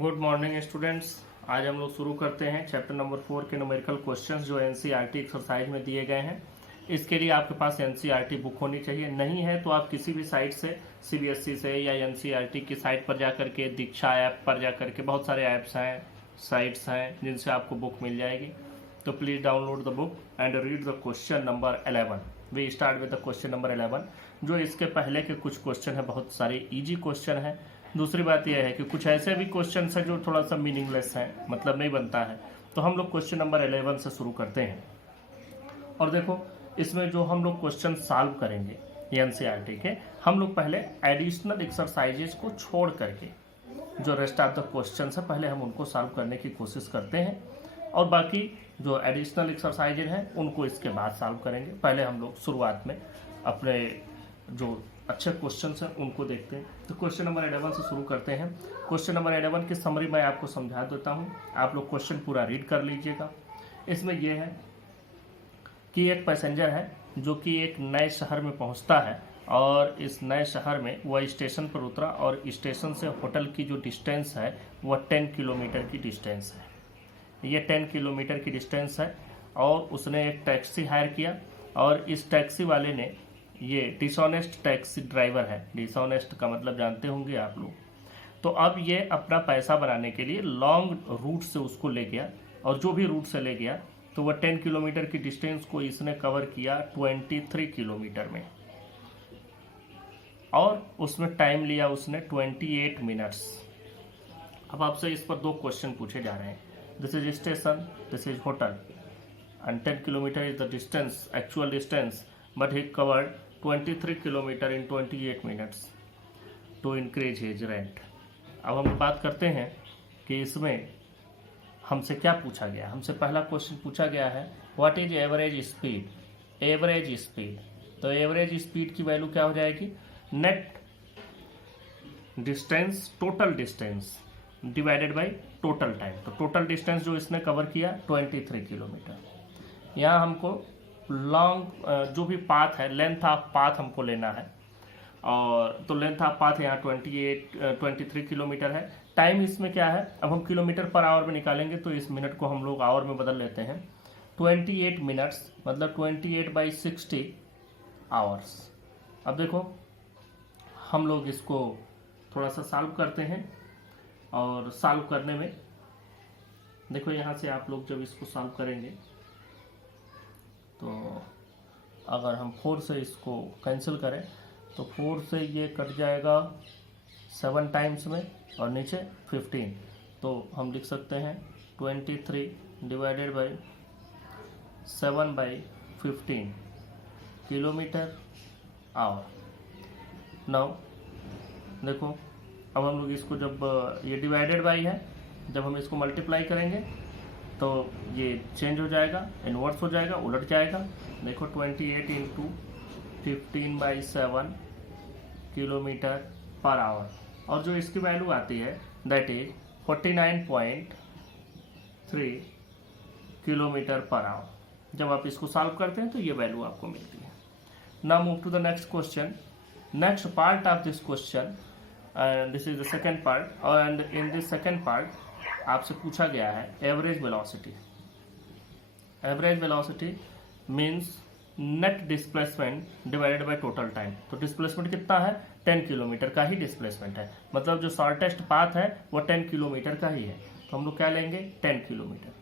Good morning students. आज हम लोग शुरू करते हैं चैप्टर नंबर 4 के न्यूमेरिकल क्वेश्चंस जो एनसीईआरटी एक्सरसाइज में दिए गए हैं। इसके लिए आपके पास एनसीईआरटी बुक होनी चाहिए, नहीं है तो आप किसी भी साइट से सीबीएसई से या एनसीईआरटी की साइट पर जा करके, दीक्षा ऐप पर जा करके, बहुत सारे ऐप्स हैं, साइट्स हैं जिनसे आपको बुक मिल जाएगी। तो please download the book and read the question number 11। We start with the question number 11। जो इसके पहले के कुछ क्वेश्चन है बहुत सारे इजी क्वेश्चन है। दूसरी बात यह है कि कुछ ऐसे भी क्वेश्चन है जो थोड़ा सा मीनिंगलेस है, मतलब नहीं बनता है। तो हम लोग क्वेश्चन नंबर 11 से शुरू करते हैं। और देखो, इसमें जो हम लोग क्वेश्चन सॉल्व करेंगे एनसीईआरटी के, हम लोग पहले एडिशनल एक्सरसाइजेज को छोड़ करके जो रेस्ट ऑफ द क्वेश्चन है पहले हम उनको सॉल्व करने की कोशिश करते हैं, और बाकी जो एडिशनल एक्सरसाइजेज हैं उनको इसके बाद सॉल्व करेंगे। पहले हम लोग शुरुआत में अपने जो अच्छे क्वेश्चन हैं उनको देखते हैं। तो क्वेश्चन नंबर 11 से शुरू करते हैं। क्वेश्चन नंबर 11 की समरी मैं आपको समझा देता हूँ, आप लोग क्वेश्चन पूरा रीड कर लीजिएगा। इसमें यह है कि एक पैसेंजर है जो कि एक नए शहर में पहुँचता है, और इस नए शहर में वह स्टेशन पर उतरा और स्टेशन से होटल की जो डिस्टेंस है वह 10 किलोमीटर की डिस्टेंस है। ये 10 किलोमीटर की डिस्टेंस है, और उसने एक टैक्सी हायर किया, और इस टैक्सी वाले ने, ये डिसऑनेस्ट टैक्सी ड्राइवर है, डिसऑनेस्ट का मतलब जानते होंगे आप लोग। तो अब ये अपना पैसा बनाने के लिए लॉन्ग रूट से उसको ले गया, और जो भी रूट से ले गया तो वह 10 किलोमीटर की डिस्टेंस को इसने कवर किया 23 किलोमीटर में, और उसमें टाइम लिया उसने 28 मिनट्स। अब आपसे इस पर दो क्वेश्चन पूछे जा रहे हैं। This is station, this is hotel, and 10 kilometre is the distance, actual distance, but he covered 23 kilometre in 28 minutes to increase his rent। अब हम बात करते हैं कि इसमें हमसे क्या पूछा गया। हमसे पहला क्वेश्चन पूछा गया है what is average speed. Average speed, तो एवरेज स्पीड की वैल्यू क्या हो जाएगी, net distance, total distance divided by total time. तो टोटल डिस्टेंस जो इसने कवर किया 23 किलोमीटर। यहाँ हमको लॉन्ग जो भी पाथ है, लेंथ ऑफ पाथ हमको लेना है, और तो लेंथ ऑफ पाथ यहाँ 23 किलोमीटर है। टाइम इसमें क्या है, अब हम किलोमीटर पर आवर में निकालेंगे तो इस मिनट को हम लोग आवर में बदल लेते हैं। 28 मिनट्स मतलब 28/60 आवर्स। अब देखो हम लोग इसको थोड़ा सा सॉल्व करते हैं, और सॉल्व करने में देखो यहाँ से आप लोग जब इसको सॉल्व करेंगे तो अगर हम 4 से इसको कैंसिल करें तो 4 से ये कट जाएगा 7 टाइम्स में, और नीचे 15, तो हम लिख सकते हैं 23 divided by 7/15 kilometre our. Now देखो, अब हम लोग इसको जब ये डिवाइडेड बाई है, जब हम इसको मल्टीप्लाई करेंगे तो ये चेंज हो जाएगा, इन्वर्स हो जाएगा, उलट जाएगा। देखो 28 इंटू 15/7 किलोमीटर पर आवर, और जो इसकी वैल्यू आती है that is 49.3 kilometre per our. जब आप इसको सॉल्व करते हैं तो ये वैल्यू आपको मिलती है। Now move to the next question. Next part of this question, this is the second part, and in this second part आपसे पूछा गया है average velocity. Average velocity means net displacement divided by total time. तो displacement कितना है, 10 kilometre का ही displacement है, मतलब जो शॉर्टेस्ट पाथ है वो 10 किलोमीटर का ही है। तो हम लोग क्या लेंगे, 10 kilometre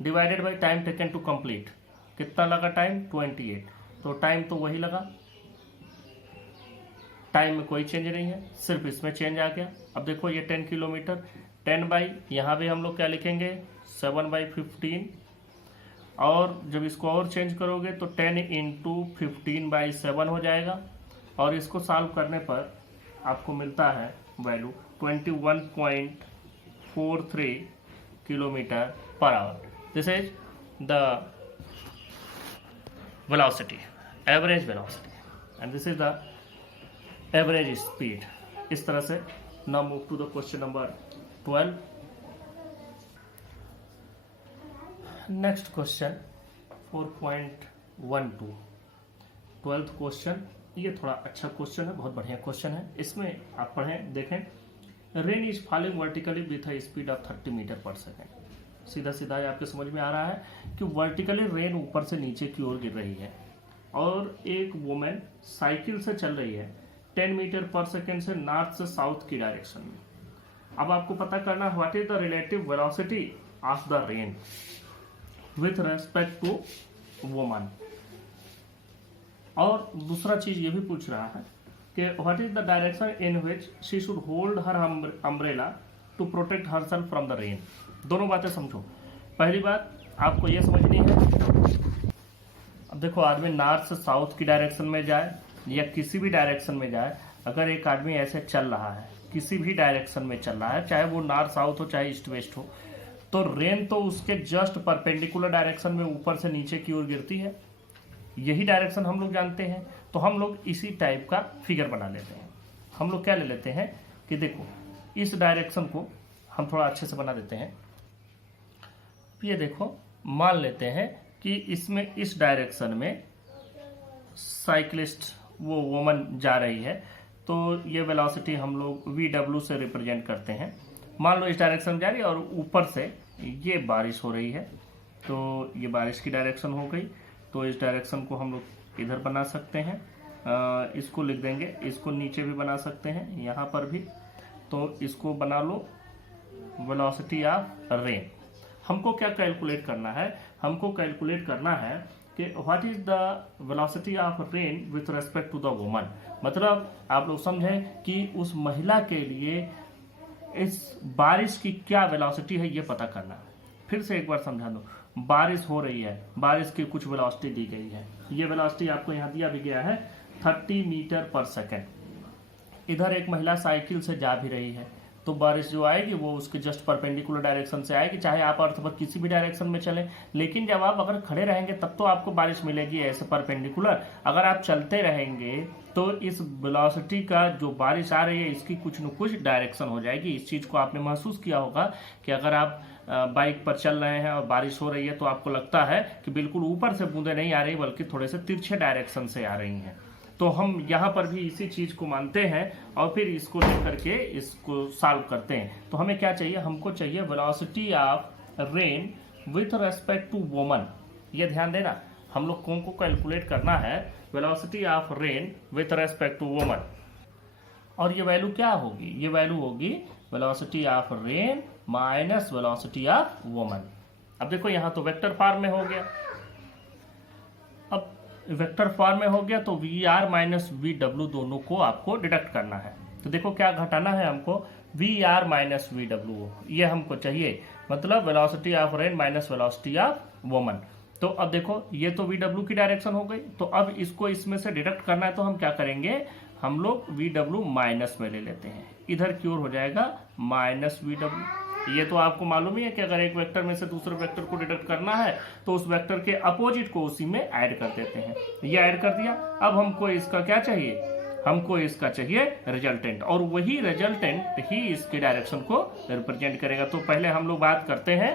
divided by time taken to complete. कितना लगा टाइम, 28, तो टाइम तो वही लगा, टाइम में कोई चेंज नहीं है, सिर्फ इसमें चेंज आ गया। अब देखो ये 10 किलोमीटर, 10 बाई, यहाँ भी हम लोग क्या लिखेंगे 7/15, और जब इसको और चेंज करोगे तो 10 इंटू 15/7 हो जाएगा, और इसको सॉल्व करने पर आपको मिलता है value 21.43 kilometre per hour. This is the velocity, average velocity, and this is the average speed. इस तरह से now move to the question number 12। Next question 4.12, 12th question. ये थोड़ा अच्छा क्वेश्चन है, बहुत बढ़िया क्वेश्चन है। इसमें आप पढ़ें, देखें rain is falling vertically with a speed of 30 metre per second. सीधा सीधा ये आपके समझ में आ रहा है कि वर्टिकली रेन ऊपर से नीचे की ओर गिर रही है और एक वुमेन साइकिल से चल रही है 10 मीटर पर सेकेंड से नॉर्थ से साउथ की डायरेक्शन में। अब आपको पता करना है what is the relative velocity of the rain with respect to woman. और दूसरा चीज ये भी पूछ रहा है कि what is the direction in which she should hold her umbrella to protect herself from the rain. दोनों बातें समझो। पहली बात आपको यह समझनी है, अब देखो आदमी नॉर्थ से साउथ की डायरेक्शन में जाए या किसी भी डायरेक्शन में जाए, अगर एक आदमी ऐसे चल रहा है किसी भी डायरेक्शन में चल रहा है, चाहे वो नॉर्थ साउथ हो चाहे ईस्ट वेस्ट हो, तो रेन तो उसके जस्ट परपेंडिकुलर डायरेक्शन में ऊपर से नीचे की ओर गिरती है। यही डायरेक्शन हम लोग जानते हैं, तो हम लोग इसी टाइप का फिगर बना लेते हैं। हम लोग क्या ले लेते हैं कि देखो इस डायरेक्शन को हम थोड़ा अच्छे से बना देते हैं। ये देखो मान लेते हैं कि इसमें इस डायरेक्शन में साइक्लिस्ट वो वुमन जा रही है, तो ये वेलोसिटी हम लोग VW से रिप्रेजेंट करते हैं। मान लो इस डायरेक्शन में जा रही है और ऊपर से ये बारिश हो रही है, तो ये बारिश की डायरेक्शन हो गई। तो इस डायरेक्शन को हम लोग इधर बना सकते हैं, इसको लिख देंगे, इसको नीचे भी बना सकते हैं यहाँ पर भी। तो इसको बना लो वेलोसिटी ऑफ रेन। हमको क्या कैलकुलेट करना है, हमको कैलकुलेट करना है कि what is the velocity of rain with respect to the woman. मतलब आप लोग समझें कि उस महिला के लिए इस बारिश की क्या वेलोसिटी है ये पता करना है। फिर से एक बार समझा दो, बारिश हो रही है, बारिश की कुछ वेलोसिटी दी गई है, ये वेलोसिटी आपको यहाँ दिया भी गया है 30 मीटर पर सेकेंड। इधर एक महिला साइकिल से जा भी रही है, तो बारिश जो आएगी वो उसके जस्ट परपेंडिकुलर डायरेक्शन से आएगी, चाहे आप अर्थ पर किसी भी डायरेक्शन में चलें। लेकिन जब आप अगर खड़े रहेंगे तब तो आपको बारिश मिलेगी ऐसे परपेंडिकुलर। अगर आप चलते रहेंगे तो इस वेलोसिटी का जो बारिश आ रही है इसकी कुछ न कुछ डायरेक्शन हो जाएगी। इस चीज़ को आपने महसूस किया होगा कि अगर आप बाइक पर चल रहे हैं और बारिश हो रही है तो आपको लगता है कि बिल्कुल ऊपर से बूंदें नहीं आ रही बल्कि थोड़े से तिरछे डायरेक्शन से आ रही हैं। तो हम यहाँ पर भी इसी चीज़ को मानते हैं और फिर इसको लेकर के इसको सॉल्व करते हैं। तो हमें क्या चाहिए, हमको चाहिए velocity of rain with respect to woman. ये ध्यान देना, हम लोग को कैलकुलेट करना है velocity of rain with respect to woman. और ये वैल्यू क्या होगी, ये वैल्यू होगी velocity of rain minus velocity of woman. अब देखो यहाँ तो वेक्टर फॉर्म में हो गया, अब वेक्टर फॉर्म में हो गया तो VR माइनस VW दोनों को आपको डिडक्ट करना है। तो देखो क्या घटाना है हमको, VR माइनस VW ये हमको चाहिए, मतलब velocity of rain minus velocity of woman. तो अब देखो ये तो VW की डायरेक्शन हो गई, तो अब इसको इसमें से डिडक्ट करना है तो हम क्या करेंगे, हम लोग VW माइनस में ले लेते हैं, इधर की ओर हो जाएगा माइनस VW। ये तो आपको मालूम ही है कि अगर एक वेक्टर में से दूसरे वेक्टर को डिडक्ट करना है तो उस वेक्टर के अपोजिट को उसी में ऐड कर देते हैं। ये ऐड कर दिया, अब हमको इसका क्या चाहिए, हमको इसका चाहिए रिजल्टेंट, और वही रिजल्टेंट ही इसके डायरेक्शन को रिप्रेजेंट करेगा। तो पहले हम लोग बात करते हैं,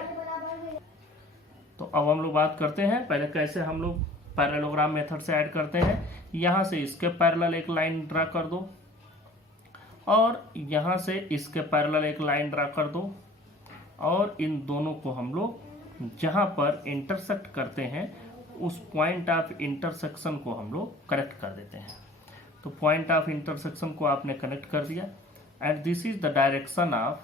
तो अब हम लोग बात करते हैं पहले कैसे हम लोग पैरेललोग्राम मेथड से ऐड करते हैं। यहाँ से इसके पैरेलल एक लाइन ड्रा कर दो और यहाँ से इसके पैरेलल एक लाइन ड्रा कर दो, और इन दोनों को हम लोग जहाँ पर इंटरसेक्ट करते हैं उस पॉइंट ऑफ इंटरसेक्शन को हम लोग कनेक्ट कर देते हैं। तो पॉइंट ऑफ इंटरसेक्शन को आपने कनेक्ट कर दिया, and this is the direction of,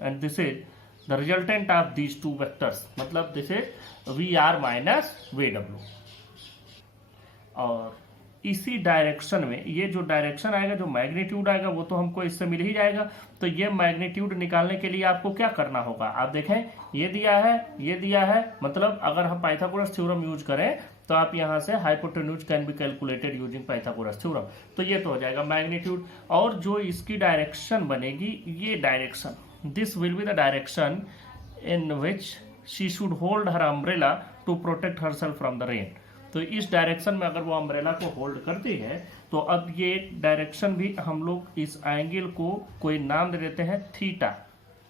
and this is the resultant of these two vectors, मतलब this is VR minus VW। और इसी डायरेक्शन में ये जो डायरेक्शन आएगा, जो मैग्नीट्यूड आएगा वो तो हमको इससे मिल ही जाएगा। तो ये मैग्नीट्यूड निकालने के लिए आपको क्या करना होगा, आप देखें ये दिया है, ये दिया है, मतलब अगर हम पाइथागोरस थ्योरम यूज करें तो आप यहाँ से hypotenuse can be calculated using Pythagoras theorem. तो ये तो हो जाएगा मैग्नीट्यूड, और जो इसकी डायरेक्शन बनेगी ये direction, this will be the direction in which she should hold her umbrella to protect herself from the rain. तो इस डायरेक्शन में अगर वो अम्ब्रेला को होल्ड करती है तो अब ये डायरेक्शन भी हम लोग इस एंगल को कोई नाम दे देते हैं थीटा।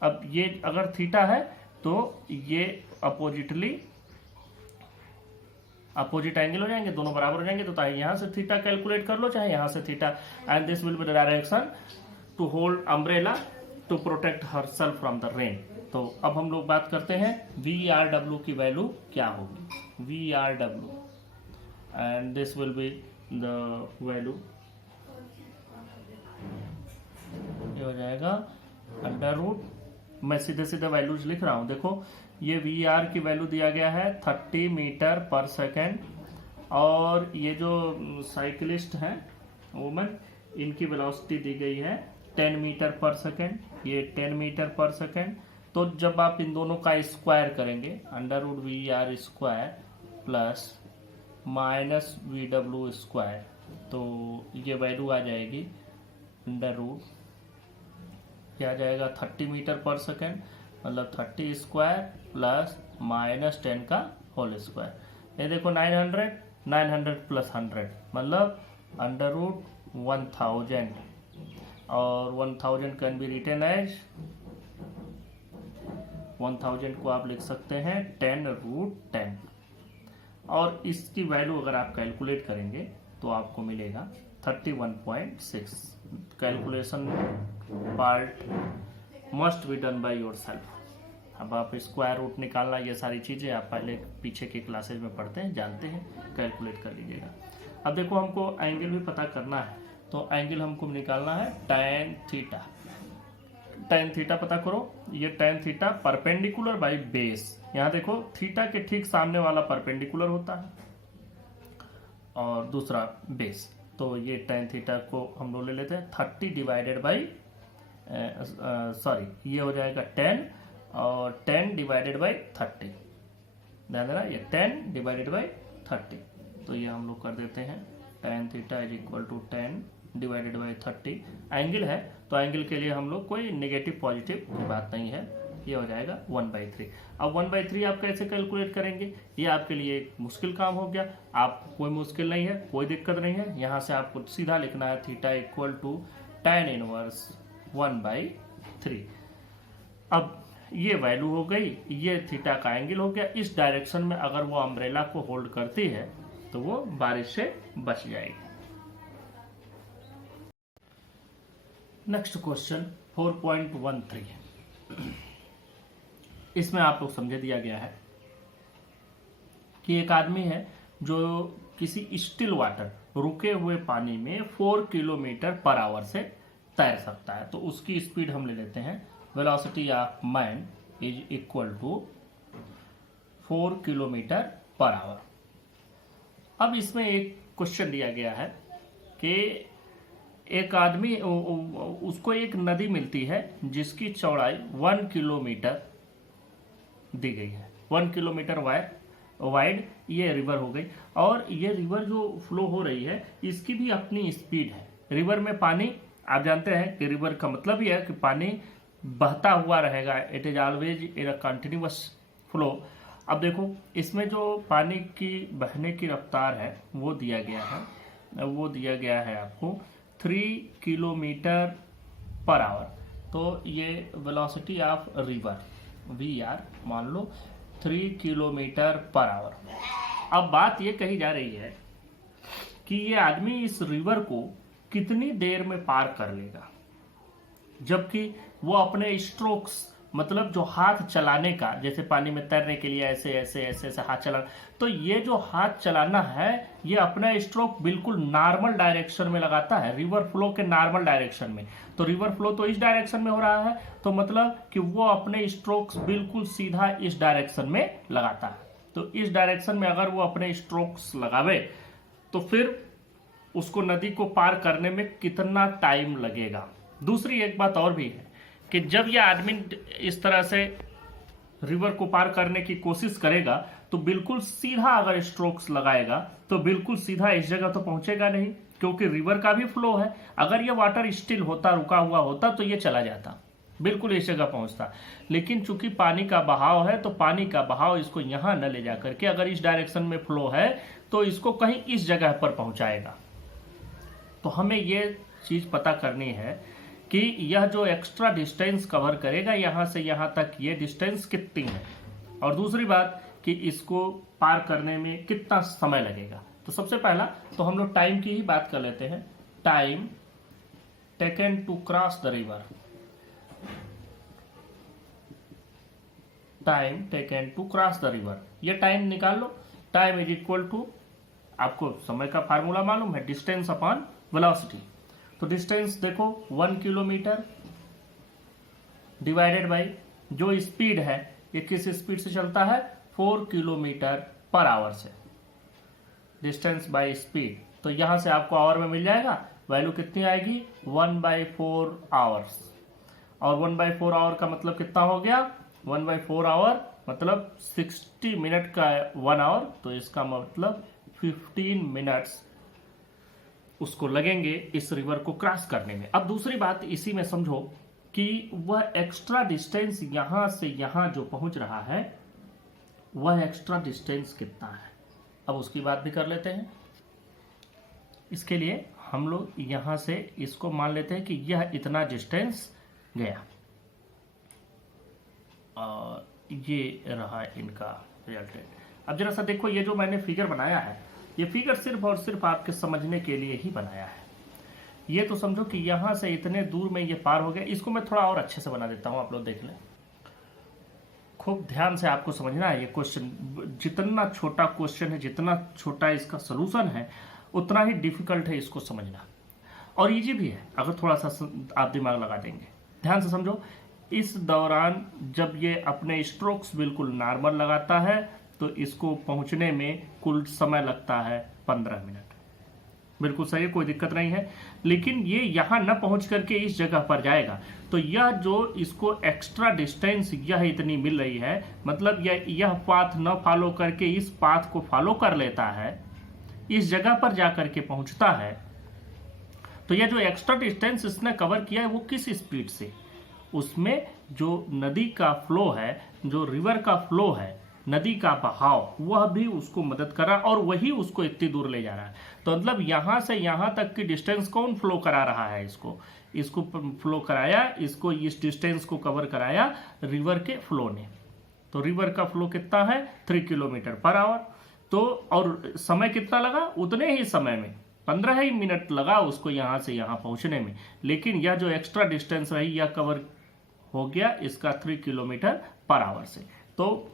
अब ये अगर थीटा है तो ये अपोजिट एंगल हो जाएंगे, दोनों बराबर हो जाएंगे। तो चाहे यहाँ से थीटा कैलकुलेट कर लो चाहे यहाँ से theta, and this will be the direction to hold umbrella to protect herself from the rain. तो अब हम लोग बात करते हैं VRW की वैल्यू क्या होगी। VRW and this will be the value, ये हो जाएगा अंडर रूट, मैं सीधे सीधे वैल्यूज लिख रहा हूं। देखो ये VR की वैल्यू दिया गया है 30 मीटर पर सेकेंड, और ये जो साइकिलिस्ट हैं वुमन, इनकी वेलोसिटी दी गई है 10 मीटर पर सेकेंड, ये 10 मीटर पर सेकेंड। तो जब आप इन दोनों का स्क्वायर करेंगे, under root VR square plus minus VW square, तो ये वैल्यू आ जाएगी अंडर रूट, क्या आ जाएगा 30 मीटर पर सेकेंड, मतलब 30 स्क्वायर प्लस माइनस 10 का होल स्क्वायर। ये देखो 900 प्लस 100 मतलब अंडर रूट 1000, और 1000 कैन बी रिटन एज 1000 को आप लिख सकते हैं 10 रूट 10, और इसकी वैल्यू अगर आप कैलकुलेट करेंगे तो आपको मिलेगा 31.6। Calculation part must be done by yourself. अब आप स्क्वायर रूट निकालना, ये सारी चीज़ें आप पहले पीछे की क्लासेज में पढ़ते हैं, जानते हैं, कैलकुलेट कर लीजिएगा। अब देखो हमको एंगल भी पता करना है, तो एंगल हमको निकालना है tan थीटा। tan थीटा पता करो, ये tan theta perpendicular by base, यहाँ देखो थीटा के ठीक सामने वाला परपेंडिकुलर होता है और दूसरा बेस, तो ये tan थीटा को हम लोग ले लेते हैं 30 डिवाइडेड बाई सॉरी ये हो जाएगा 10 और 10 डिवाइडेड बाई 30, ध्यान देना ये 10 डिवाइडेड बाई 30, तो ये हम लोग कर देते हैं tan theta is equal to 10 divided by 30। Angle है तो एंगल के लिए हम लोग कोई नेगेटिव पॉजिटिव की बात नहीं है, ये हो जाएगा 1/3। अब 1/3 आप कैसे कैलकुलेट करेंगे, ये आपके लिए एक मुश्किल काम हो गया। आप कोई मुश्किल नहीं है, कोई दिक्कत नहीं है, यहाँ से आपको सीधा लिखना है theta equal to tan inverse 1/3। अब ये वैल्यू हो गई, ये थीटा का एंगल हो गया। इस डायरेक्शन में अगर वो अम्ब्रेला को होल्ड करती है तो वो बारिश से बच जाएगी। नेक्स्ट क्वेश्चन 4.13, इसमें आप लोग समझे दिया गया है कि एक आदमी है जो किसी स्टिल वाटर, रुके हुए पानी में 4 किलोमीटर पर आवर से तैर सकता है। तो उसकी स्पीड हम ले लेते हैं, velocity of man is equal to 4 kilometre per hour. अब इसमें एक क्वेश्चन दिया गया है कि एक आदमी, उसको एक नदी मिलती है जिसकी चौड़ाई 1 किलोमीटर दी गई है, 1 किलोमीटर वाइड ये रिवर हो गई, और ये रिवर जो फ्लो हो रही है इसकी भी अपनी स्पीड है। रिवर में पानी, आप जानते हैं कि रिवर का मतलब ही है कि पानी बहता हुआ रहेगा, it is always in a continuous flow. अब देखो इसमें जो पानी की बहने की रफ्तार है वो दिया गया है आपको 3 किलोमीटर पर आवर। तो ये वेलोसिटी ऑफ रिवर VR मान लो 3 किलोमीटर पर आवर। अब बात ये कही जा रही है कि ये आदमी इस रिवर को कितनी देर में पार कर लेगा, जबकि वो अपने स्ट्रोक्स, मतलब जो हाथ चलाने का, जैसे पानी में तैरने के लिए ऐसे ऐसे ऐसे ऐसे हाथ चलाना, तो ये जो हाथ चलाना है ये अपना स्ट्रोक बिल्कुल नॉर्मल डायरेक्शन में लगाता है, रिवर फ्लो के नॉर्मल डायरेक्शन में। तो रिवर फ्लो तो इस डायरेक्शन में हो रहा है, तो मतलब कि वो अपने स्ट्रोक्स बिल्कुल सीधा इस डायरेक्शन में लगाता है। तो इस डायरेक्शन में अगर वो अपने स्ट्रोक्स लगावे तो फिर उसको नदी को पार करने में कितना टाइम लगेगा। दूसरी एक बात और भी है कि जब यह आदमी इस तरह से रिवर को पार करने की कोशिश करेगा तो बिल्कुल सीधा अगर स्ट्रोक्स लगाएगा तो बिल्कुल सीधा इस जगह तो पहुंचेगा नहीं, क्योंकि रिवर का भी फ्लो है। अगर ये वाटर स्टिल होता, रुका हुआ होता, तो ये चला जाता, बिल्कुल इस जगह पहुंचता। लेकिन चूंकि पानी का बहाव है तो पानी का बहाव इसको यहां न ले जा करके, अगर इस डायरेक्शन में फ्लो है तो इसको कहीं इस जगह पर पहुंचाएगा। तो हमें ये चीज पता करनी है कि यह जो एक्स्ट्रा डिस्टेंस कवर करेगा यहां से यहां तक, ये डिस्टेंस कितनी है, और दूसरी बात कि इसको पार करने में कितना समय लगेगा। तो सबसे पहला तो हम लोग टाइम की ही बात कर लेते हैं। Time taken to cross the river, time taken to cross the river. ये टाइम निकाल लो। टाइम इज इक्वल टू, आपको समय का फार्मूला मालूम है, डिस्टेंस अपॉन वेलोसिटी। तो डिस्टेंस देखो 1 किलोमीटर डिवाइडेड बाई जो स्पीड है, ये किस स्पीड से चलता है, 4 किलोमीटर पर आवर से। डिस्टेंस बाय स्पीड, तो यहां से आपको आवर में मिल जाएगा, वैल्यू कितनी आएगी, 1/4 आवर्स। और 1/4 आवर का मतलब कितना हो गया, 1/4 आवर मतलब 60 मिनट का 1 आवर, तो इसका मतलब 15 मिनट्स उसको लगेंगे इस रिवर को क्रॉस करने में। अब दूसरी बात इसी में समझो कि वह एक्स्ट्रा डिस्टेंस यहां से यहां जो पहुंच रहा है, वह एक्स्ट्रा डिस्टेंस कितना है, अब उसकी बात भी कर लेते हैं। इसके लिए हम लोग यहां से इसको मान लेते हैं कि यह इतना डिस्टेंस गया, और ये रहा इनका रिजल्टेंट। अब जरा सा देखो, ये जो मैंने फिगर बनाया है, ये फिगर सिर्फ और सिर्फ आपके समझने के लिए ही बनाया है। ये तो समझो कि यहां से इतने दूर में ये पार हो गया। इसको मैं थोड़ा और अच्छे से बना देता हूं, आप लोग देख लें। खूब ध्यान से आपको समझना है ये क्वेश्चन। जितना छोटा क्वेश्चन है, जितना छोटा इसका सोल्यूशन है, उतना ही डिफिकल्ट है इसको समझना, और इजी भी है अगर थोड़ा सा आप दिमाग लगा देंगे। ध्यान से समझो, इस दौरान जब ये अपने स्ट्रोक्स बिल्कुल नॉर्मल लगाता है, तो इसको पहुंचने में कुल समय लगता है 15 मिनट। बिल्कुल सही है, कोई दिक्कत नहीं है। लेकिन ये यहां न पहुंच करके इस जगह पर जाएगा, तो यह जो इसको एक्स्ट्रा डिस्टेंस यह इतनी मिल रही है, मतलब यह पाथ न फॉलो करके इस पाथ को फॉलो कर लेता है, इस जगह पर जाकर के पहुंचता है, तो यह जो एक्स्ट्रा डिस्टेंस इसने कवर किया है वो किस स्पीड से, उसमें जो नदी का फ्लो है, जो रिवर का फ्लो है, नदी का बहाव, वह भी उसको मदद कर रहा है, और वही उसको इतनी दूर ले जा रहा है। तो मतलब यहां से यहां तक की डिस्टेंस कौन फ्लो करा रहा है, इसको फ्लो कराया, इसको इस डिस्टेंस को कवर कराया रिवर के फ्लो ने। तो रिवर का फ्लो कितना है, 3 किलोमीटर पर आवर। तो और समय कितना लगा, उतने ही समय में 15 ही मिनट लगा उसको यहां से यहां पहुंचने में। लेकिन यह जो एक्स्ट्रा डिस्टेंस रही, यह कवर हो गया इसका 3 किलोमीटर पर आवर से। तो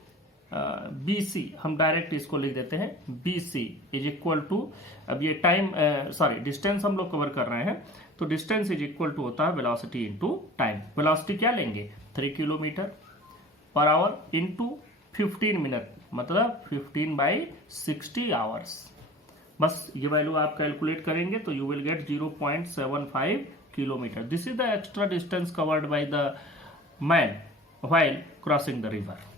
BC हम डायरेक्ट इसको लिख देते हैं, BC इज इक्वल टू, अब ये टाइम डिस्टेंस हम लोग कवर कर रहे हैं, तो डिस्टेंस इज इक्वल टू होता है वेलोसिटी इंटू टाइम। वेलोसिटी क्या लेंगे, 3 kilometre per our into 15 minute, मतलब 15/60 आवर्स। बस ये वैल्यू आप कैलकुलेट करेंगे तो you will get 0.75 kilometre. This is the extra distance covered by the man while crossing the river.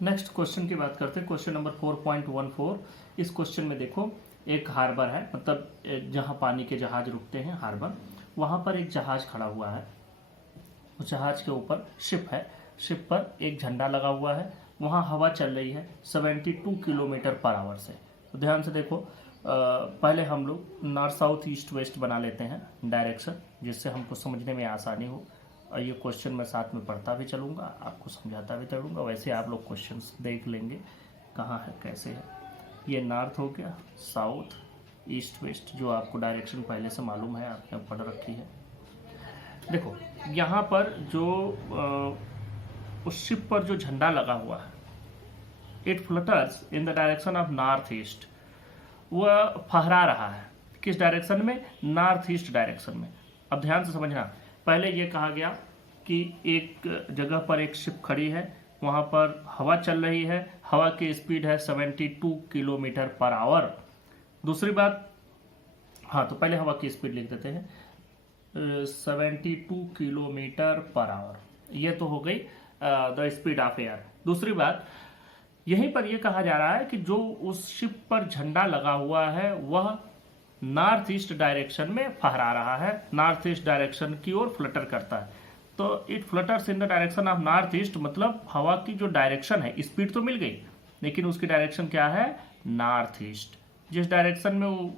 Next question की बात करते हैं, क्वेश्चन नंबर 4.14। इस क्वेश्चन में देखो, एक हार्बर है, मतलब जहां पानी के जहाज रुकते हैं, हार्बर, वहां पर एक जहाज खड़ा हुआ है। उस जहाज के ऊपर शिप है, शिप पर एक झंडा लगा हुआ है, वहां हवा चल रही है 72 किलोमीटर पर आवर से। तो ध्यान से देखो, पहले हम लोग नॉर्थ साउथ ईस्ट वेस्ट बना लेते हैं डायरेक्शन, जिससे हमको समझने में आसानी हो। और ये क्वेश्चन मैं साथ में पढ़ता भी चलूँगा, आपको समझाता भी चलूँगा, वैसे आप लोग क्वेश्चंस देख लेंगे कहाँ है कैसे है। ये नॉर्थ हो गया, साउथ, ईस्ट वेस्ट, जो आपको डायरेक्शन पहले से मालूम है, आपने पढ़ रखी है। देखो यहाँ पर जो उस शिप पर जो झंडा लगा हुआ है, it flutters in the direction of north east. वह फहरा रहा है किस डायरेक्शन में, नॉर्थ ईस्ट डायरेक्शन में। अब ध्यान से समझना, पहले ये कहा गया कि एक जगह पर एक शिप खड़ी है, वहां पर हवा चल रही है, हवा की स्पीड है 72 किलोमीटर पर आवर। दूसरी बात, हाँ तो पहले हवा की स्पीड लिख देते हैं, 72 किलोमीटर पर आवर, ये तो हो गई द स्पीड ऑफ एयर। दूसरी बात, यहीं पर यह कहा जा रहा है कि जो उस शिप पर झंडा लगा हुआ है वह नॉर्थ ईस्ट डायरेक्शन में फहरा रहा है, नॉर्थ ईस्ट डायरेक्शन की ओर फ्लटर करता है। तो it flutters in the direction of north east, मतलब हवा की जो डायरेक्शन है, स्पीड तो मिल गई लेकिन उसकी डायरेक्शन क्या है, नॉर्थ ईस्ट। जिस डायरेक्शन में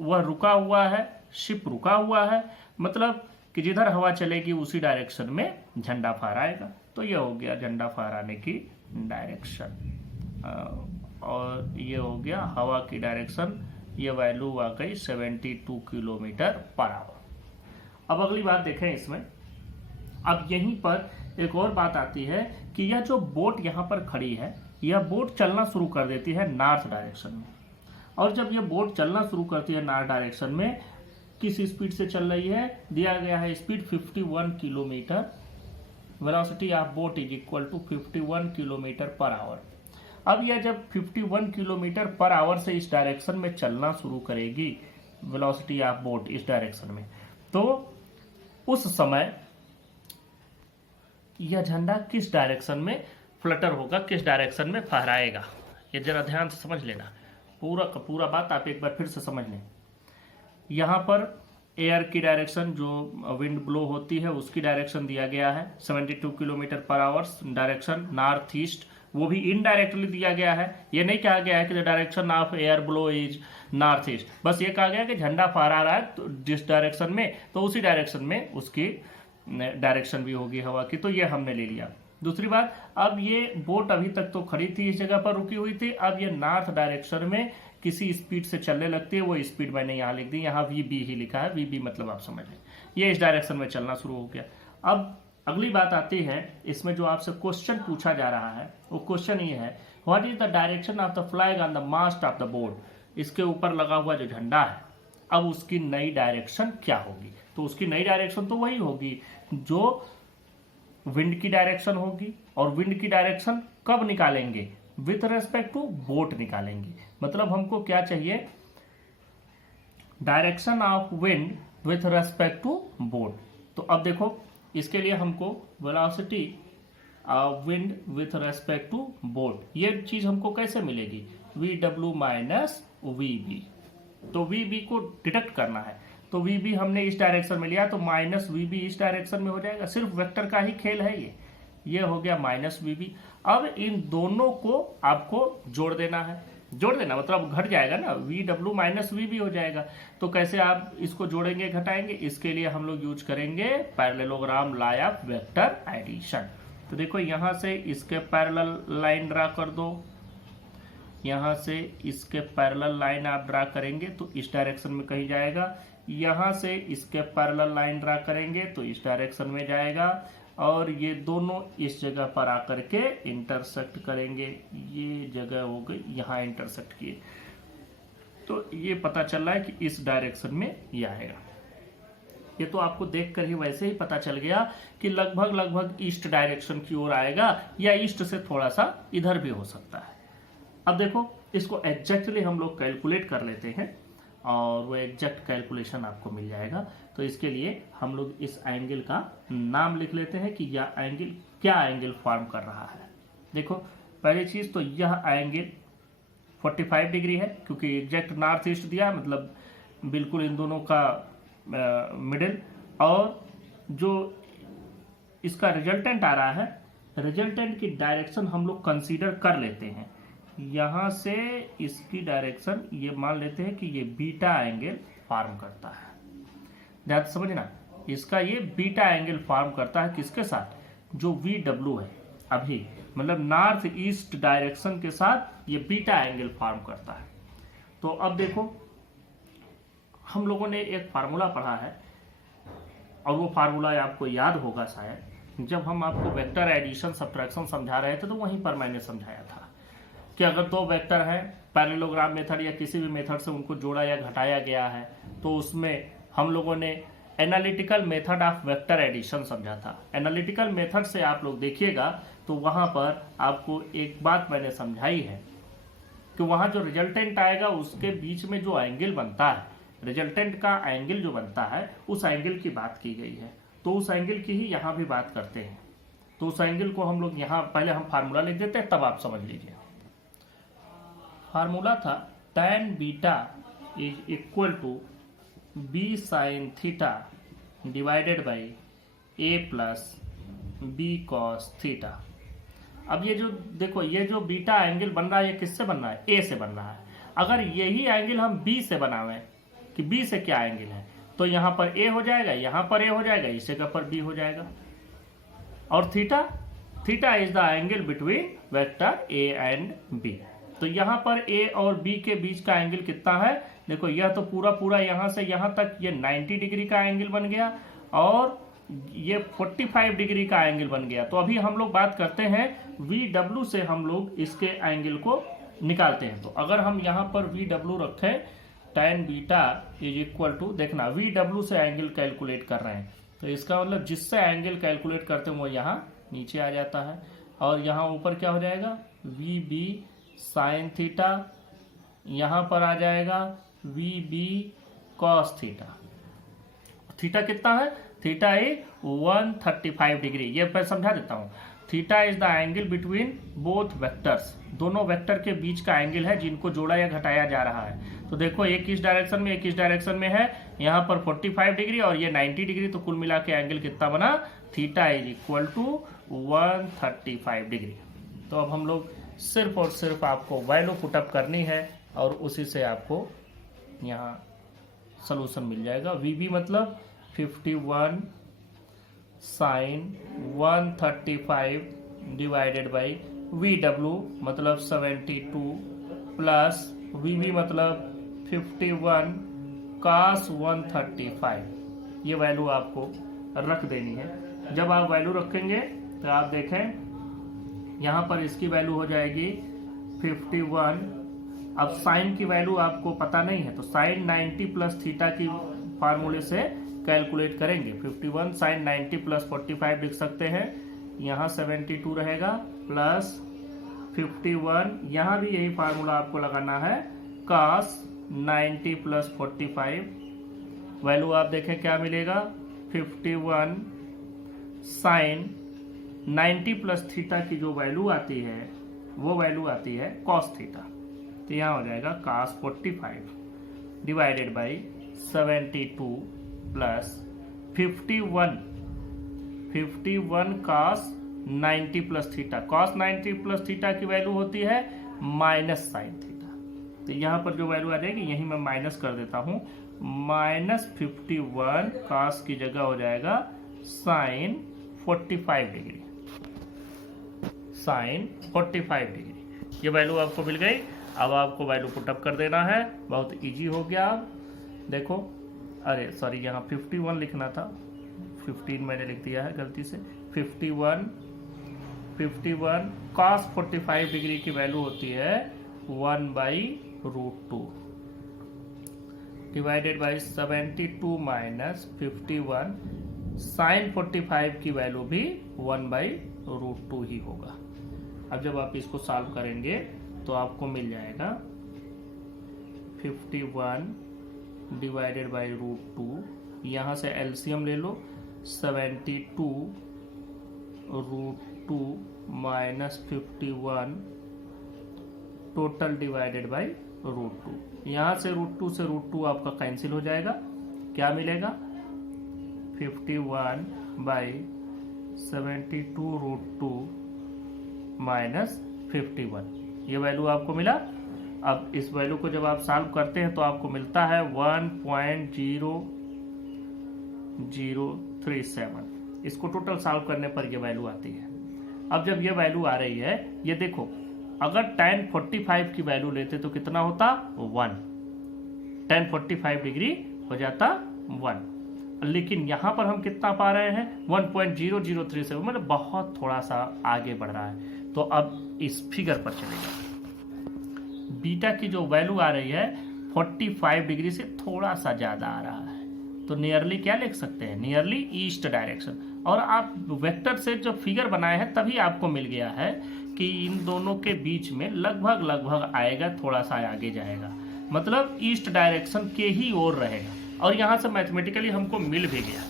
वह रुका हुआ है, शिप रुका हुआ है, मतलब कि जिधर हवा चलेगी उसी डायरेक्शन में झंडा फहराएगा। तो यह हो गया झंडा फहराने की डायरेक्शन, और ये हो गया हवा की डायरेक्शन, ये वैल्यू आ गई 72 किलोमीटर पर आवर। अब अगली बात देखें इसमें, अब यहीं पर एक और बात आती है कि यह जो बोट यहाँ पर खड़ी है, यह बोट चलना शुरू कर देती है नॉर्थ डायरेक्शन में। और जब यह बोट चलना शुरू करती है नॉर्थ डायरेक्शन में, किस स्पीड से चल रही है, दिया गया है speed 51 kilometre, velocity of boat is equal to 51 kilometre per hour. अब यह जब 51 किलोमीटर पर आवर से इस डायरेक्शन में चलना शुरू करेगी, वेलोसिटी ऑफ बोट इस डायरेक्शन में, तो उस समय यह झंडा किस डायरेक्शन में फ्लटर होगा, किस डायरेक्शन में फहराएगा, ये जरा ध्यान से समझ लेना। पूरा का पूरा बात आप एक बार फिर से समझ लें। यहाँ पर एयर की डायरेक्शन जो विंड ब्लो होती है उसकी डायरेक्शन दिया गया है 72 kilometre per our direction north east, वो भी इनडायरेक्टली दिया गया है। ये नहीं कहा गया है कि the direction of air blow is north east, बस ये कहा गया है कि झंडा फहरा रहा है तो जिस डायरेक्शन में, तो उसी डायरेक्शन में उसकी डायरेक्शन भी होगी हवा की, तो ये हमने ले लिया। दूसरी बात, अब ये बोट अभी तक तो खड़ी थी, इस जगह पर रुकी हुई थी, अब ये नॉर्थ डायरेक्शन में किसी स्पीड से चलने लगती है, वो स्पीड मैंने यहाँ लिख दी, यहाँ VB ही लिखा है, VB मतलब आप समझ लें, ये इस डायरेक्शन में चलना शुरू हो गया। अब अगली बात आती है, इसमें जो आपसे क्वेश्चन पूछा जा रहा है वो क्वेश्चन ये है, what is the direction of the flag on the mast of the boat. इसके ऊपर लगा हुआ जो झंडा है, अब उसकी नई डायरेक्शन क्या होगी, तो उसकी नई डायरेक्शन तो वही होगी जो विंड की डायरेक्शन होगी, और विंड की डायरेक्शन कब निकालेंगे, विथ रेस्पेक्ट टू बोट निकालेंगे। मतलब हमको क्या चाहिए, direction of wind with respect to boat. तो अब देखो इसके लिए हमको velocity of wind with respect to boat, ये चीज हमको कैसे मिलेगी, VW माइनस VB। तो VB को डिडक्ट करना है, तो VB हमने इस डायरेक्शन में लिया, तो माइनस VB इस डायरेक्शन में हो जाएगा, सिर्फ वेक्टर का ही खेल है ये हो गया माइनस VB। अब इन दोनों को आपको जोड़ देना है, जोड़ देना मतलब घट जाएगा ना, VW माइनस VB हो जाएगा। तो कैसे आप इसको जोड़ेंगे घटाएंगे, इसके लिए हम लोग यूज करेंगे parallelogram law of vector addition. तो देखो यहाँ से इसके पैरेलल लाइन ड्रा कर दो, यहाँ से इसके पैरेलल लाइन आप ड्रा करेंगे तो इस डायरेक्शन में कहीं जाएगा, यहाँ से इसके पैरेलल लाइन ड्रा करेंगे तो इस डायरेक्शन में जाएगा, और ये दोनों इस जगह पर आकर के इंटरसेक्ट करेंगे, ये जगह हो गई यहाँ इंटरसेक्ट किए, तो ये पता चल रहा है कि इस डायरेक्शन में ये आएगा। ये तो आपको देखकर ही वैसे ही पता चल गया कि लगभग ईस्ट डायरेक्शन की ओर आएगा, या ईस्ट से थोड़ा सा इधर भी हो सकता है। अब देखो इसको एग्जैक्टली हम लोग कैलकुलेट कर लेते हैं, और वो एग्जैक्ट कैलकुलेशन आपको मिल जाएगा। तो इसके लिए हम लोग इस एंगल का नाम लिख लेते हैं कि यह एंगल क्या एंगल फॉर्म कर रहा है। देखो पहली चीज तो यह एंगल 45 डिग्री है, क्योंकि एग्जैक्ट नॉर्थ ईस्ट दिया, मतलब बिल्कुल इन दोनों का मिडिल, और जो इसका रिजल्टेंट आ रहा है, रिजल्टेंट की डायरेक्शन हम लोग कंसीडर कर लेते हैं, यहाँ से इसकी डायरेक्शन ये मान लेते हैं कि ये बीटा एंगल फॉर्म करता है। ध्यान से समझना, इसका ये बीटा एंगल फॉर्म करता है किसके साथ, जो VW है अभी, मतलब नॉर्थ ईस्ट डायरेक्शन के साथ ये बीटा एंगल फॉर्म करता है। तो अब देखो हम लोगों ने एक फार्मूला पढ़ा है, और वो फार्मूला आपको याद होगा शायद, जब हम आपको वेक्टर एडिशन सब्ट्रैक्शन समझा रहे थे तो वहीं पर मैंने समझाया था कि अगर दो वेक्टर हैं, पैरेललोग्राम मेथड या किसी भी मेथड से उनको जोड़ा या घटाया गया है, तो उसमें हम लोगों ने analytical method of vector addition समझा था। एनालिटिकल मेथड से आप लोग देखिएगा तो वहां पर आपको एक बात मैंने समझाई है कि वहां जो रिजल्टेंट आएगा उसके बीच में जो एंगल बनता है, रिजल्टेंट का एंगल जो बनता है, उस एंगल की बात की गई है। तो उस एंगल की ही यहाँ भी बात करते हैं। तो उस एंगल को हम लोग यहाँ पहले हम फार्मूला लिख देते हैं, तब आप समझ लीजिए। फार्मूला था tan beta is equal to B sin theta divided by A plus B cos theta. अब ये जो देखो, ये जो बीटा एंगल बन रहा है, ये किससे बन रहा है, A से बन रहा है। अगर यही एंगल हम B से बनावें कि B से क्या एंगल है, तो यहाँ पर A हो जाएगा, यहाँ पर A हो जाएगा, इस जगह पर B हो जाएगा। और theta, theta is the angle between vector A and B। तो यहाँ पर A और B के बीच का एंगल कितना है, देखो यह तो पूरा पूरा यहाँ से यहाँ तक ये 90 डिग्री का एंगल बन गया, और ये 45 डिग्री का एंगल बन गया। तो अभी हम लोग बात करते हैं VW से हम लोग इसके एंगल को निकालते हैं। तो अगर हम यहाँ पर VW रखें, tan beta is equal to, देखना VW से एंगल कैलकुलेट कर रहे हैं, तो इसका मतलब जिससे एंगल कैलकुलेट करते हैं वो यहाँ नीचे आ जाता है, और यहाँ ऊपर क्या हो जाएगा, VB साइन थीटा, यहाँ पर आ जाएगा VB कॉस थीटा। थीटा कितना है, थीटा इज 135 डिग्री। ये मैं समझा देता हूँ। Theta is the angle between both vectors, दोनों वेक्टर के बीच का एंगल है जिनको जोड़ा या घटाया जा रहा है। तो देखो एक इस डायरेक्शन में, एक इस डायरेक्शन में है, यहाँ पर 45 डिग्री और ये 90 डिग्री, तो कुल मिला के एंगल कितना बना, theta is equal to 135 degree. तो अब हम लोग सिर्फ और सिर्फ आपको वैल्यू पुटअप करनी है और उसी से आपको यहाँ सोल्यूशन मिल जाएगा। VB मतलब 51 साइन 135 डिवाइडेड बाई VW मतलब 72 प्लस VB मतलब 51 cos 135। ये वैल्यू आपको रख देनी है। जब आप वैल्यू रखेंगे तो आप देखें यहाँ पर इसकी वैल्यू हो जाएगी 51। अब साइन की वैल्यू आपको पता नहीं है तो साइन 90 प्लस थीटा की फार्मूले से कैलकुलेट करेंगे। 51 साइन 90 प्लस 45 लिख सकते हैं, यहाँ 72 रहेगा प्लस 51, यहाँ भी यही फार्मूला आपको लगाना है, cos 90 प्लस 45। वैल्यू आप देखें क्या मिलेगा, 51 साइन 90 प्लस थीटा की जो वैल्यू आती है वो वैल्यू आती है cos थीटा। तो यहाँ हो जाएगा cos 45 divided by 72 plus 51 cos 90 plus theta. cos 90 plus theta की वैल्यू होती है माइनस साइन थीटा। तो यहाँ पर जो वैल्यू आ जाएगी यही मैं माइनस कर देता हूँ, माइनस 51 cos की जगह हो जाएगा साइन 45 डिग्री, साइन 45 डिग्री। ये वैल्यू आपको मिल गई। अब आपको वैल्यू पुटअप कर देना है, बहुत इजी हो गया। अब देखो, अरे सॉरी यहाँ 51 लिखना था, 15 मैंने लिख दिया है गलती से। 51 cos 45 डिग्री की वैल्यू होती है 1/√2 डिवाइडेड बाई 72 माइनस 51 साइन 45 की वैल्यू भी 1/√2 ही होगा। अब जब आप इसको सॉल्व करेंगे तो आपको मिल जाएगा 51 डिवाइडेड बाई √2, यहाँ से एलसीएम ले लो, 72 √2 माइनस 51 टोटल डिवाइडेड बाई √2। यहाँ से √2 से √2 आपका कैंसिल हो जाएगा, क्या मिलेगा 51 बाई 72 √2 माइनस 51। ये वैल्यू आपको मिला। अब इस वैल्यू को जब आप सॉल्व करते हैं तो आपको मिलता है 1.0037। इसको टोटल सॉल्व करने पर ये वैल्यू आती है। अब जब ये वैल्यू आ रही है, ये देखो, अगर tan 45 की वैल्यू लेते तो कितना होता, 1। tan 45 डिग्री हो जाता 1, लेकिन यहाँ पर हम कितना पा रहे हैं 1.0037, मतलब बहुत थोड़ा सा आगे बढ़ रहा है। तो अब इस फिगर पर चलेगा, बीटा की जो वैल्यू आ रही है 45 डिग्री से थोड़ा सा ज़्यादा आ रहा है, तो नियरली क्या लिख सकते हैं, नियरली ईस्ट डायरेक्शन। और आप वेक्टर से जो फिगर बनाए हैं तभी आपको मिल गया है कि इन दोनों के बीच में लगभग आएगा, थोड़ा सा आगे जाएगा, मतलब ईस्ट डायरेक्शन के ही ओर रहेगा। और यहाँ से मैथमेटिकली हमको मिल भी गया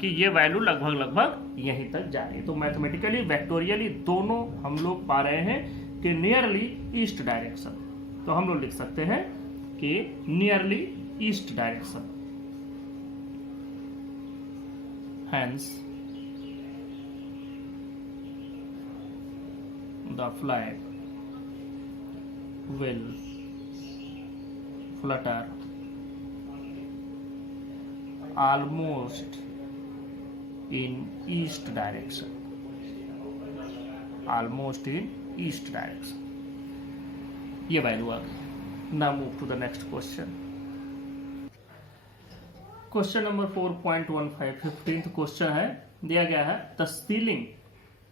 कि ये वैल्यू लगभग यहीं तक जा रही है। तो मैथमेटिकली वेक्टोरियली दोनों हम लोग पा रहे हैं कि नियरली ईस्ट डायरेक्शन। तो हम लोग लिख सकते हैं कि nearly east direction, hence the flag will flutter almost in east direction, almost in east direction। ये वैल्यू आ गई। Now move to the next question. Question number 4.15 15th question है, दिया गया है the ceiling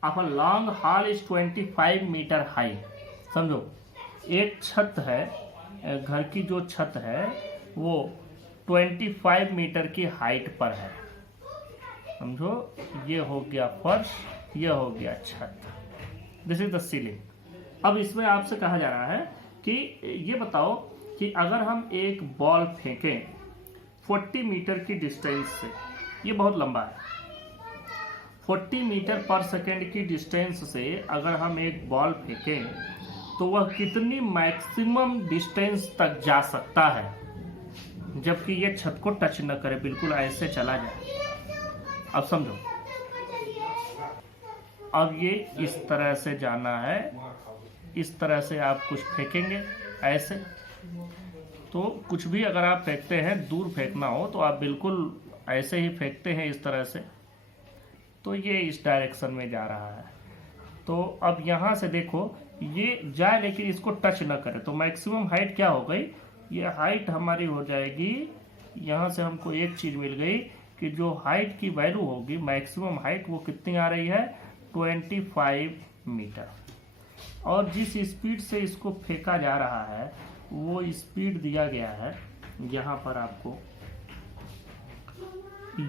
of a long hall is 25 metre high. समझो, एक छत है, घर की जो छत है वो 25 मीटर की हाइट पर है। समझो, ये हो गया फर्श, ये हो गया छत, दिस इज द सीलिंग। अब इसमें आपसे कहा जा रहा है कि ये बताओ कि अगर हम एक बॉल फेंकें 40 मीटर की डिस्टेंस से, ये बहुत लंबा है, 40 मीटर पर सेकेंड की डिस्टेंस से अगर हम एक बॉल फेंकें तो वह कितनी मैक्सिमम डिस्टेंस तक जा सकता है जबकि ये छत को टच न करे, बिल्कुल ऐसे चला जाए। अब समझो, अब ये इस तरह से जाना है, इस तरह से आप कुछ फेंकेंगे ऐसे, तो कुछ भी अगर आप फेंकते हैं, दूर फेंकना हो तो आप बिल्कुल ऐसे ही फेंकते हैं इस तरह से, तो ये इस डायरेक्शन में जा रहा है। तो अब यहाँ से देखो, ये जाए लेकिन इसको टच ना करे, तो मैक्सिमम हाइट क्या हो गई, ये हाइट हमारी हो जाएगी, यहाँ से हमको एक चीज़ मिल गई कि जो हाइट की वैल्यू होगी, मैक्सिमम हाइट, वो कितनी आ रही है, 25 मीटर। और जिस स्पीड से इसको फेंका जा रहा है वो स्पीड दिया गया है यहाँ पर, आपको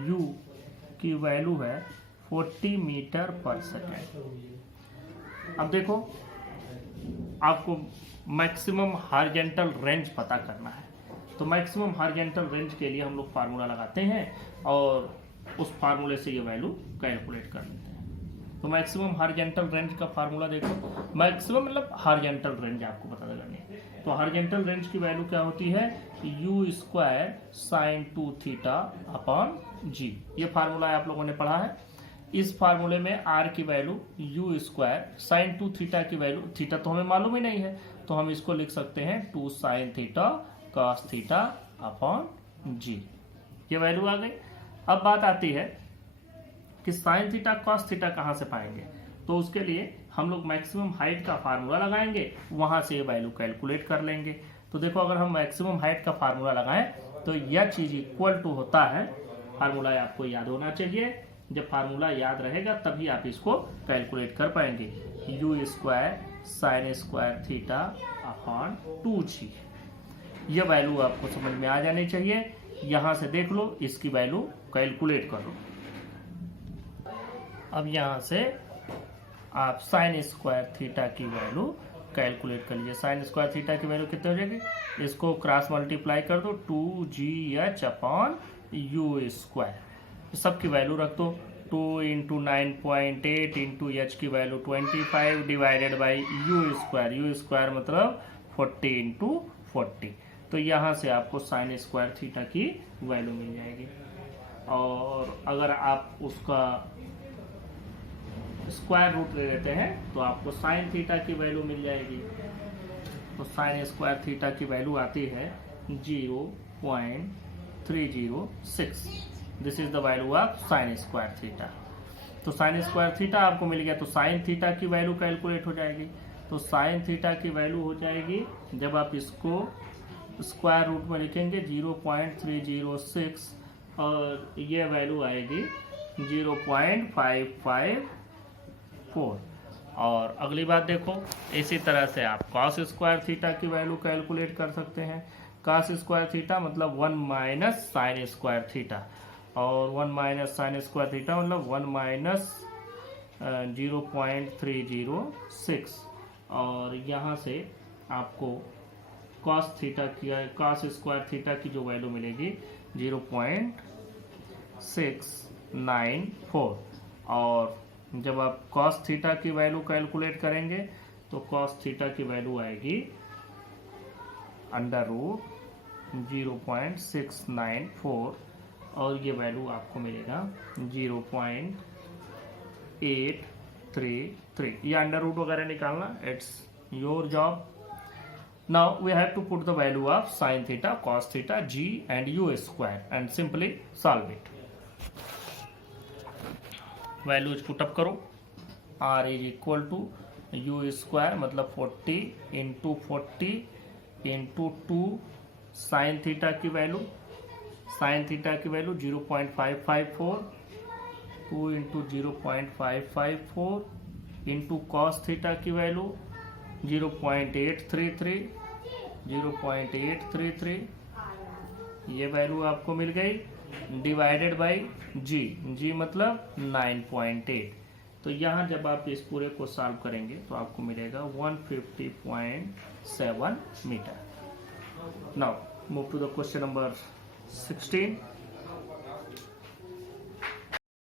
u की वैल्यू है 40 मीटर पर सेकेंड। अब देखो, आपको मैक्सिमम हॉरिजॉन्टल रेंज पता करना है, तो मैक्सिमम हॉरिजॉन्टल रेंज के लिए हम लोग फार्मूला लगाते हैं और उस फार्मूले से ये वैल्यू कैलकुलेट कर लेते हैं। तो मैक्सिमम हॉरिजॉन्टल रेंज का फार्मूला देखो, मैक्सिमम मतलब हॉरिजॉन्टल रेंज आपको पता करनी है। तो हॉरिजॉन्टल रेंज की वैल्यू क्या होती है, u square sine 2 theta upon g. ये फार्मूला आप लोगों ने पढ़ा है। इस फार्मूले में r की value u square sine 2 theta की वैल्यू, थीटा तो हमें मालूम ही नहीं है, तो हम इसको लिख सकते हैं 2 sine theta cos theta upon g. ये वैल्यू आ गई। अब बात आती है कि साइन थीटा कॉस थीटा कहाँ से पाएंगे, तो उसके लिए हम लोग मैक्सिमम हाइट का फार्मूला लगाएंगे, वहां से ये वैल्यू कैलकुलेट कर लेंगे। तो देखो, अगर हम मैक्सिमम हाइट का फार्मूला लगाएं तो यह चीज इक्वल टू होता है, फार्मूला आपको याद होना चाहिए, जब फार्मूला याद रहेगा तभी आप इसको कैलकुलेट कर पाएंगे, you square sine square theta upon 2g। यह वैल्यू आपको समझ में आ जानी चाहिए। यहां से देख लो, इसकी वैल्यू कैलकुलेट कर लो। अब यहाँ से आप साइन स्क्वायर थीटा की वैल्यू कैलकुलेट कर लीजिए। साइन स्क्वायर थीटा की वैल्यू कितनी हो जाएगी, इसको क्रॉस मल्टीप्लाई कर दो, 2gh अपॉन यू स्क्वायर, सबकी वैल्यू रख दो। 2 इंटू 9.8 इंटू एच की value 25 divided by you square मतलब 40 इंटू 40। तो यहाँ से आपको साइन स्क्वायर थीटा की वैल्यू मिल जाएगी। और अगर आप उसका स्क्वायर रूट ले लेते हैं तो आपको साइन थीटा की वैल्यू मिल जाएगी। तो साइन स्क्वायर थीटा की वैल्यू आती है 0.306। This is the value of sine square theta. तो साइन स्क्वायर थीटा आपको मिल गया, तो साइन थीटा की वैल्यू कैलकुलेट हो जाएगी। तो साइन थीटा की वैल्यू हो जाएगी, जब आप इसको स्क्वायर रूट में लिखेंगे 0.306 और ये वैल्यू आएगी 0.554। और अगली बात देखो, इसी तरह से आप कॉस स्क्वायर थीटा की वैल्यू कैलकुलेट कर सकते हैं। कॉस स्क्वायर थीटा मतलब 1 माइनस साइन स्क्वायर थीटा, और 1 माइनस साइन स्क्वायर थीटा मतलब 1 माइनस 0.306। और यहाँ से आपको कॉस स्क्वायर थीटा की जो वैल्यू मिलेगी 0.694। और जब आप कॉस थीटा की वैल्यू कैलकुलेट करेंगे तो कॉस थीटा की वैल्यू आएगी अंडर रूट 0.694 और ये वैल्यू आपको मिलेगा 0.833। ये अंडर रूट वगैरह निकालना, it's your job. Now we have to put the value of sin theta, cos theta, g and u square and simply solve it. Values put up करो। r is equal to u square मतलब 40 into 40 into 2 sin theta की value sine theta की value 0.554, 2 into 0.554 into cos theta की value 0.833, 0.833 ये value आपको मिल गई, divided by जी मतलब 9.8। तो यहाँ जब आप इस पूरे को सॉल्व करेंगे तो आपको मिलेगा 150.7 metre. Now move to the question number 16।